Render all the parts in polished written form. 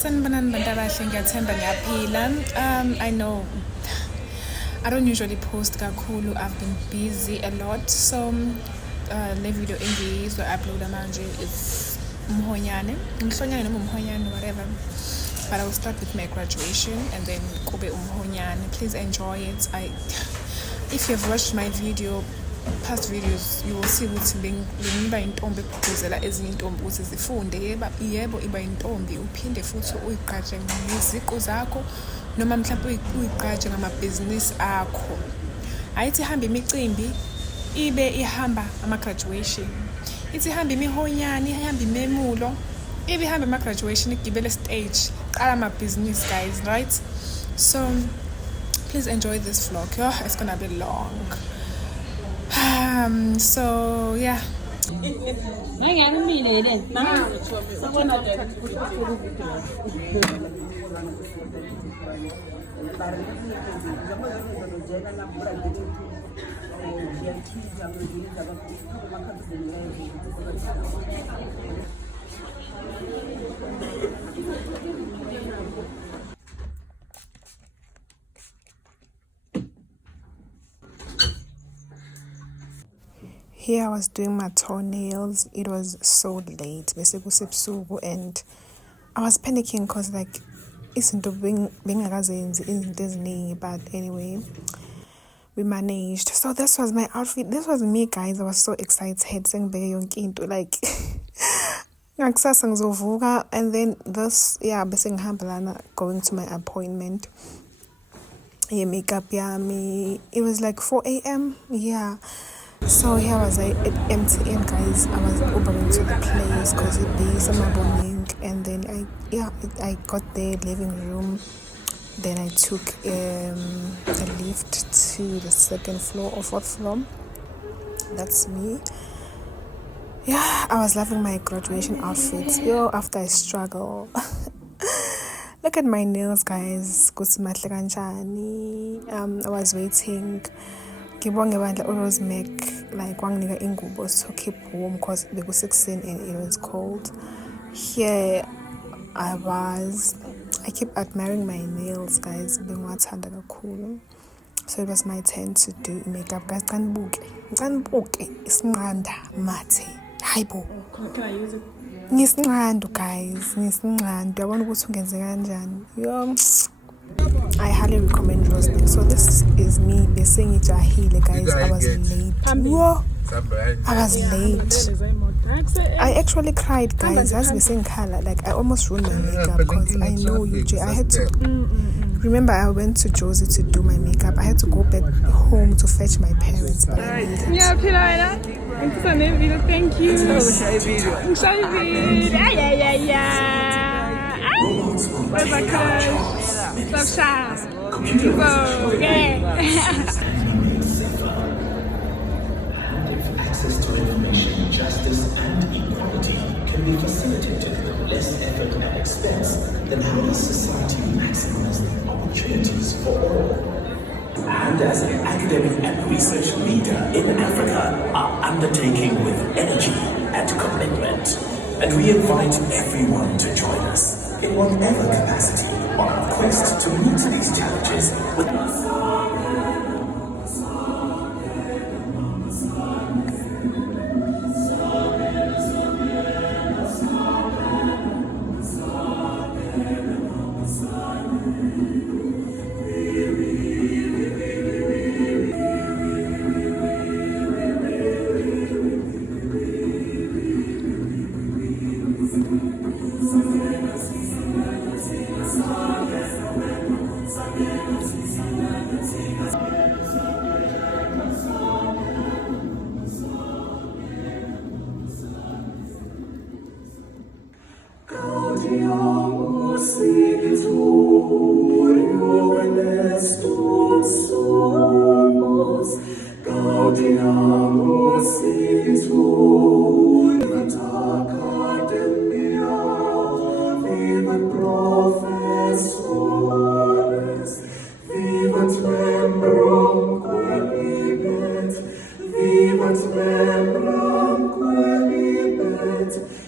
Sanibonani bantu abahle, ngiyathemba ngiyaphila. I know I don't usually post kakhulu. I've been busy a lot. So le video engizo-uploada manje is umhonyane. Umhlonyane noma umhonyane, whatever. But I will start with my graduation and then kube umhonyane. Please enjoy it. If you've watched my past videos, you will see ukuthi bengiba intombi egqugquzela ezinye intombi ukuthi zifunde. Yebo iba intombi, uphinde futhi uyigqaje ngeziqu zakho noma mhlawumbe uyigqaje ngamabhizinisi akho. Ayithi ihamba imicimbi ibe ihamba ama-graduation, ithi ihamba imihonyane, ihamba imemulo, ibe ihamba ama-graduation, igibele stage, qala amabhizinisi, guys, right? So please enjoy this vlog. It's gonna be long. So yeah. Here I was doing my toenails. It was so late, and I was panicking because like izinto bengakazenzi izinto eziningi, but anyway we managed. So this was my outfit. This was me, guys. I was so excited. Sengibeke yonke into like ngakusasa ngizovuka, and then this bese ngihamba lana going to my appointment. Makeup yami. It was like 4 a.m. So here was I at MTN, guys. I was Ubering to the place because it be summer morning, and then I got the living room. Then I took the lift to the second floor or fourth floor. That's me. I was loving my graduation outfit. After I struggle. Look at my nails, guys. I was waiting. Ngibonge bandla uRoseMac like wanginika ingubo to keep warm because it was 16 and it was cold. Here I keep admiring my nails, guys. Bengiwathanda kakhulu. So it was my turn to do makeup, guys. Ngicanibuke isinqanda mathe. Hayibo. Can I use it? Ngisinqando, guys. Ngisinqando. Uyabona ukuthi ungenze kanjani. I highly recommend RoseMac. So this is me basing it ahile, guys. I was late. I was late. I actually cried, guys. As we sing color, like I almost ruined my makeup because I know I had to. Remember, I went to Josie to do my makeup. I had to go back home to fetch my parents, but I made it. Yeah, Pilar. Thank you. Access to information, justice, and equality can be facilitated with less effort and expense, then how does society maximize the opportunities for all? And as an academic and research leader in Africa, are undertaking with energy and commitment. And we invite everyone to join us in whatever capacity on our quest to meet these challenges with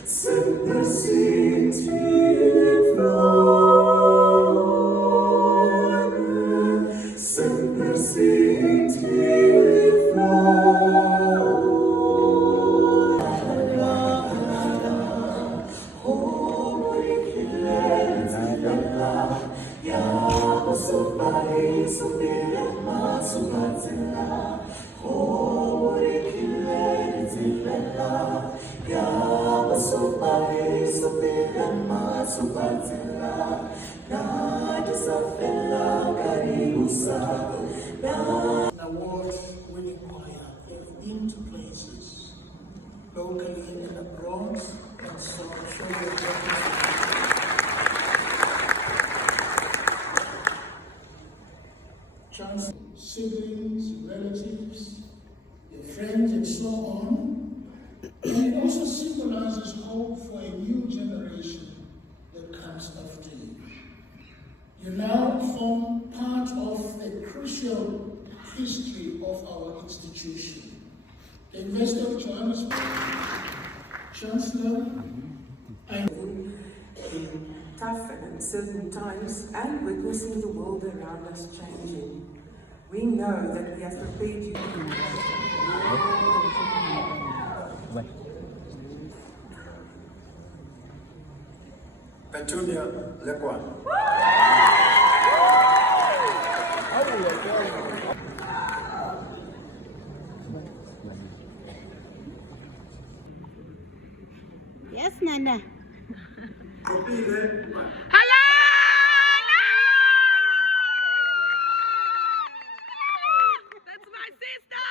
Sempre senti il Award-winning choir. They've been to places locally and abroad, and so I'm sure you're chance, siblings, relatives, your friends, and so on. And it also symbolizes hope for a new generation that comes after you. You now form part of the crucial history of our institution. The University of Johannesburg, Chancellor, in tough and uncertain times and witnessing the world around us changing, we know that we have prepared you. Petunia Lekwan. Yes, Nana. Hello! That's my sister!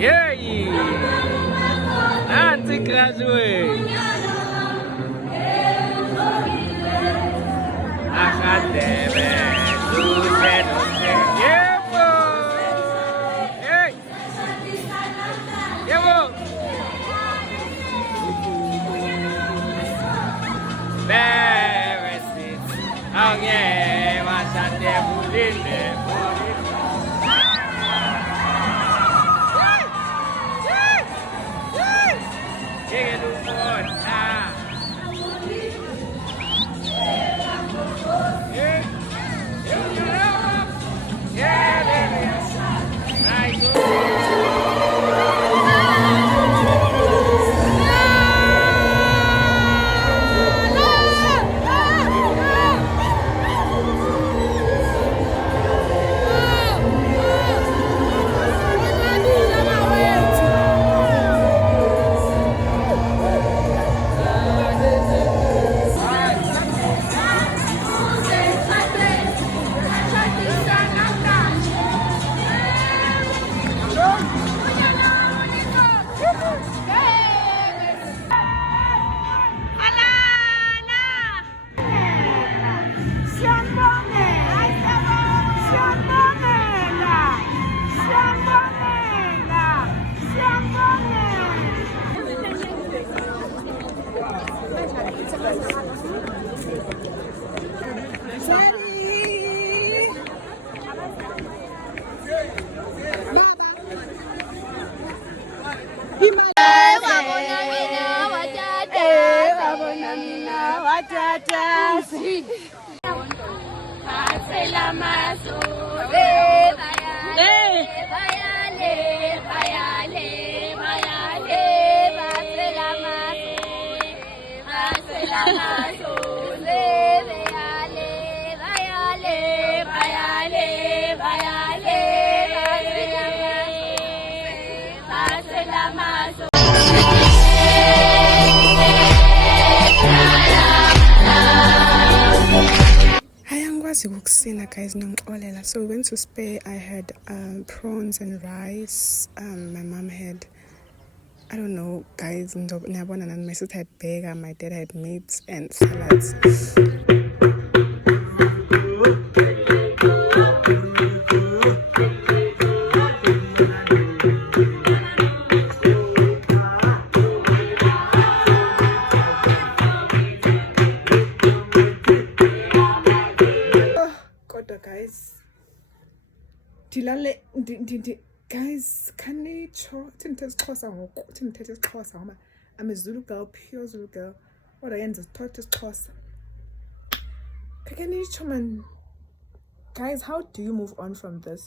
Yeah, nanti graduate. Akademi, dosen. Yeah, boy. Hey. Yeah, boy. Beresit. Oh yeah, masa dia bulile. Guys, so we went to Spare. I had prawns and rice. My mom had, I don't know, guys, and my sister had burger, my dad had meats and salads. Guys, can you show? I'm a Zulu girl, pure Zulu girl. What I end is taught is Xhosa. Can you show, man? Guys, how do you move on from this?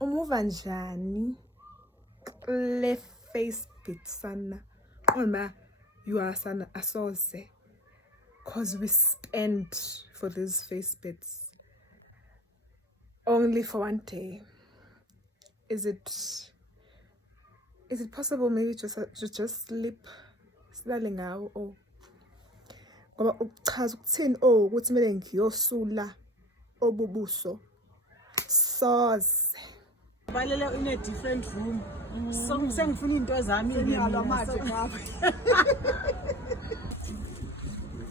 Move anjani le face bit sana. Ma, you are sana asose. Cause we spend for these face bits. Only for one day. Is it possible maybe just sleep silale ngawo or ngoba ukuchaza ukuthini ukuthi kumele ngiyosula obubuso soze balele in a different room so sengifuna into zami ngiyalwa manje ngapha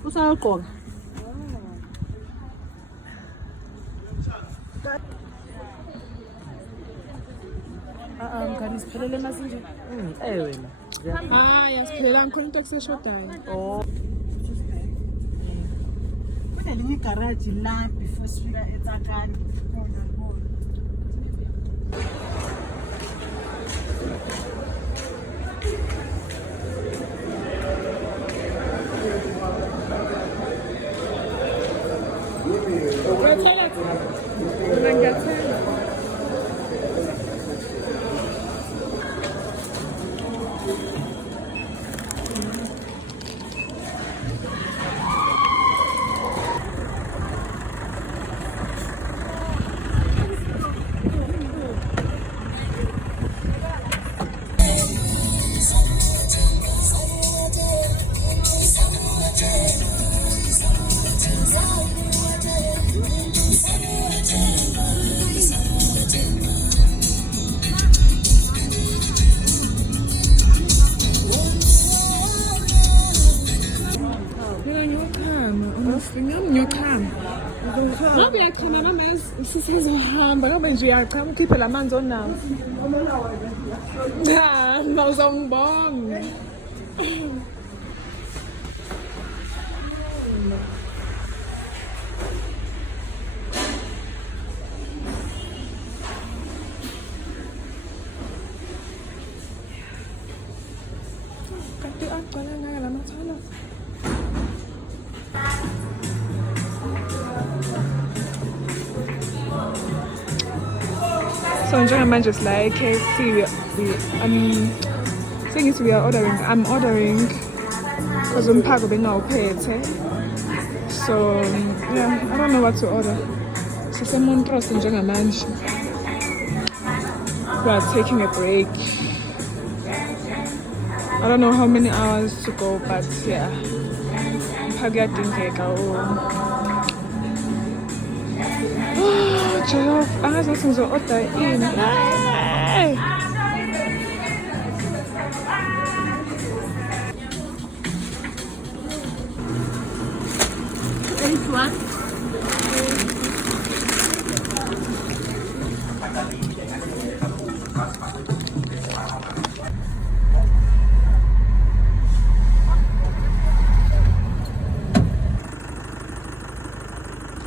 usayogqoka Ngani siphelele masinje? Wena. Yasiphelela ngikhona into ekuseshodayo. Oh. Kunelinye igarage la before sifika eTsakani. Thank you. ngiyochama. Ngabe uyachama mama sisezohamba ngabe nje uyachama ukhiphe lamanzi onawo. Mawuzongibonga. Kanti agcwala ngayo lamathala. So njengamanje sila KFC sengithi we are ordering. I'm ordering because umphako bengawuphethe. So yeah, I don't know what to order. Sisemontrose njengamanje. We are taking a break. I don't know how many hours to go, but yeah. Umphako uyadingeka. Jollof, angazi ukuthi ngizo-order ini. Hey!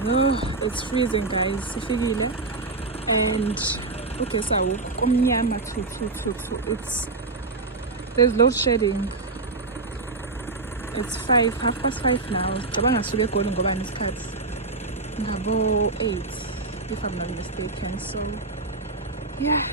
Oh, it's freezing, guys. Sifikile. And okay, so kumnyama too. There's load shedding. It's 5:30 now. Cabanga sule goli ngoba nesikhathi ngabo 8 if I'm not mistaken. So yeah.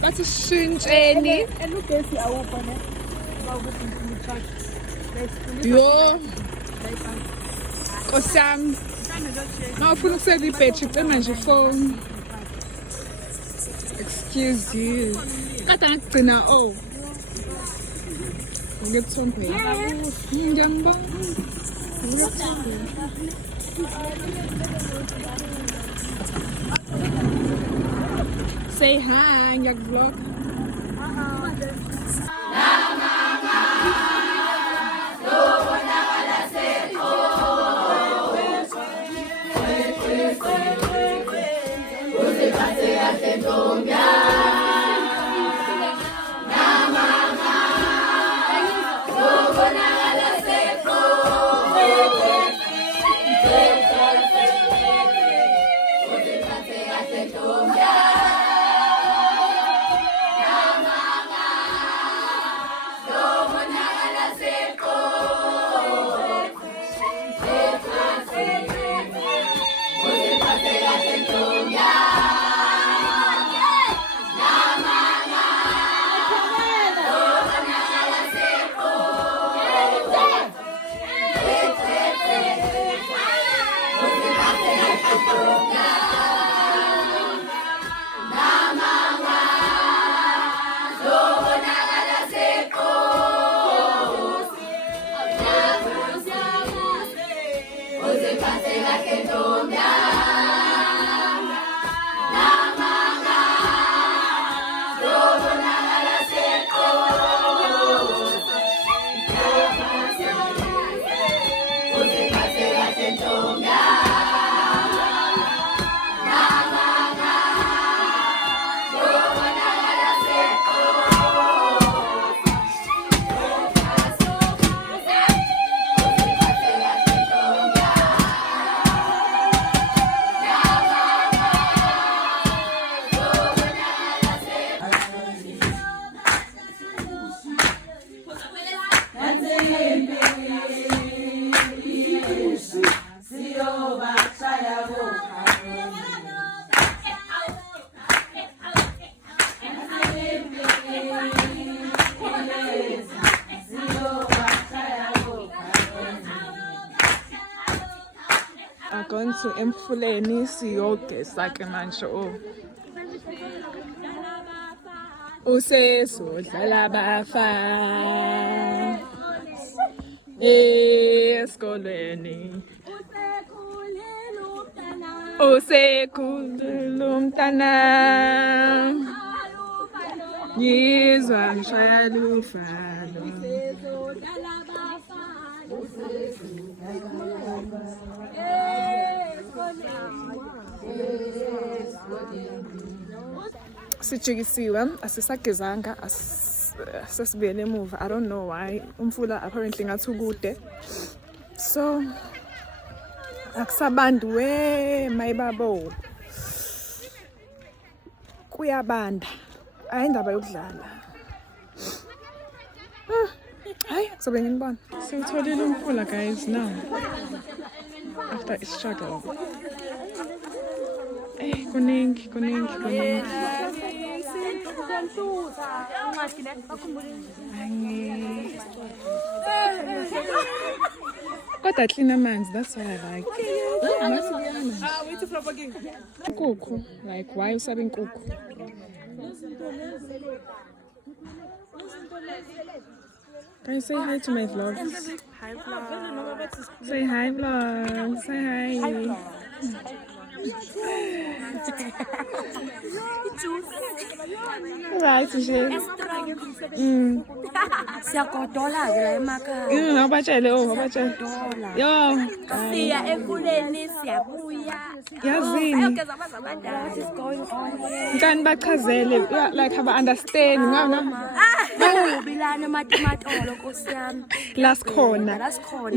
But shintsheni elugesi awukho ne bawukuthi ngithathe yo kosam mawufuna ukusela ibhetri cema nje phone. Excuse you kade ngigcina ngikuthombe ngiyangibona say hi ngiyakuvlog. Going to Emfuleni siyogesa ke manje usesodlala bafana esikolweni usekhulile umntana ngizwa ngishaya lufalo sijikisiwe asisagezanga sesibuyele emuva. I don't know why. Umfula apparently ngathi ukude, so akusabandu we mayibabo kuyabanda, ayindaba yokudlala. Hayi kuzobe nginibona. Siwutholile umfula guys now after a struggle. Kuningi. Kodwa clean amanzi, that's what I like. Nkukhu, like why usabe inkukhu? Can you say hi to my vlogs? Hi vlogs. Say hi vlogs. Say hi. Right, Michelle. Siyagodola ke la emakhaya. Awubatshele Yo. Siya ekuleni siyabuya. Yazini. Ayogeza abantu abadala. What is going on here? Ngani bachazele like have understand ngana. Bayobilana matimatolo Nkosi yami. Lasikhona.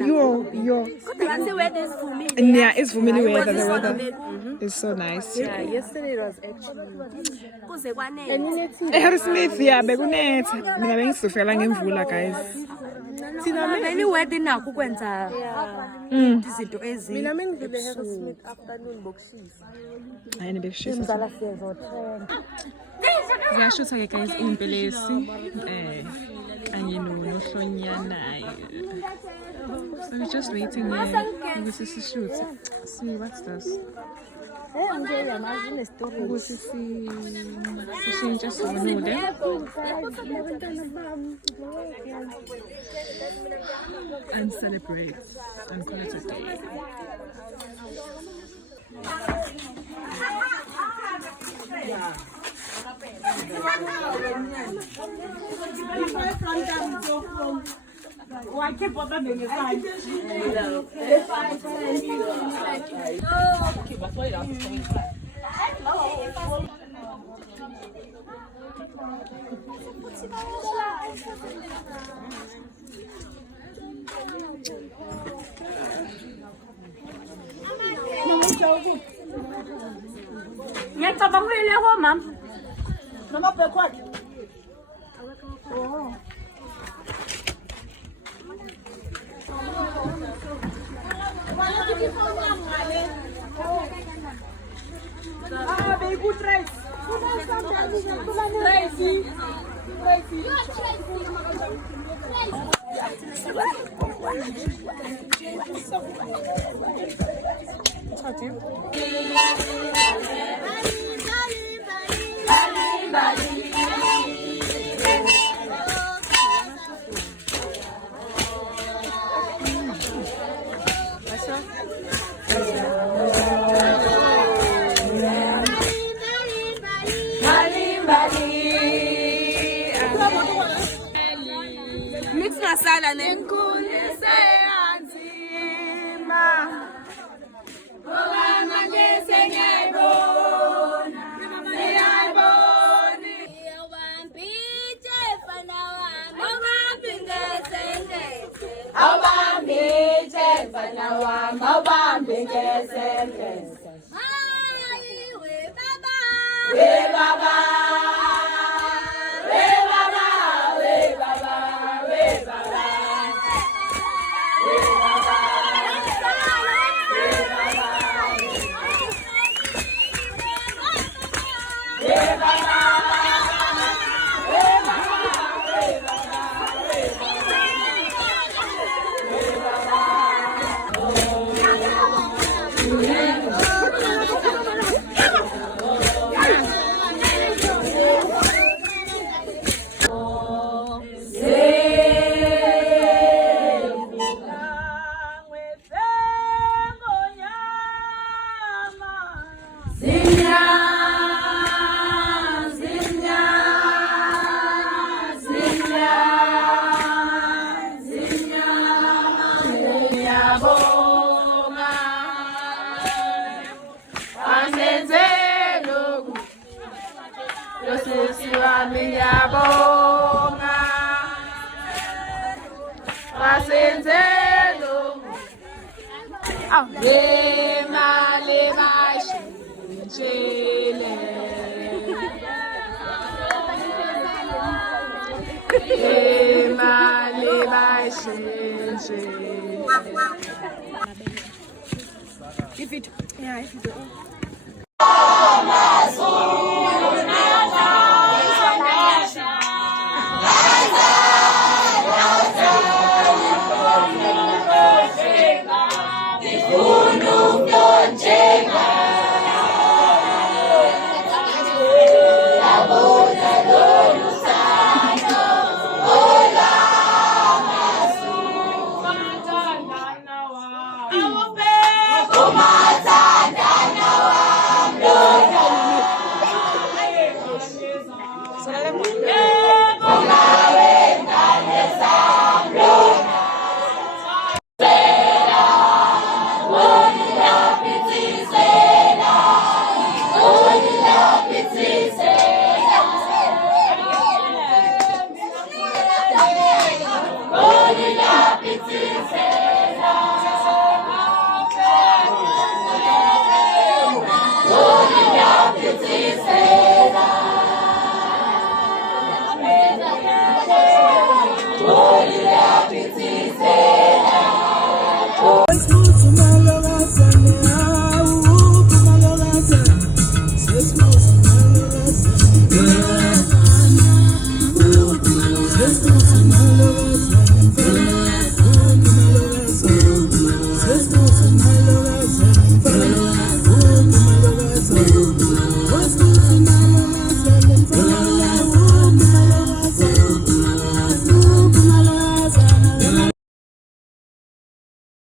Yo. Kodwa yase weather isivumile. Yeah, it's vumile weather. The weather is so nice. Yeah, yesterday it was actually. Kuze kwanele. Harrismith yeah, bekunetha. Mina bengisufela ngemvula guys. Thina vele weather nakho kwenza izinto ezinye. Mina mengidlule Harrismith afternoon bokushisa. Ayini bekushisa. Imzala siyazothemba. Ngiyashutha ke guys impelesi nohlonyana. So we're just waiting here ukuthi sishoot. See what's this? Ukuthi sishintshe sivunule. And celebrate and call it a day. Ngiyacabangile ko mama. Noma bhekwakhe. Mix masala nenkulise anzima. Ngoba ngese ngiyayibona. Awubambije fana wami. Awubambije fana wami. Awubambije. Hayi we baba. We baba. Nami ngiyabonga wasenzelo ngemali bashintshile ngemali bashintshile. If it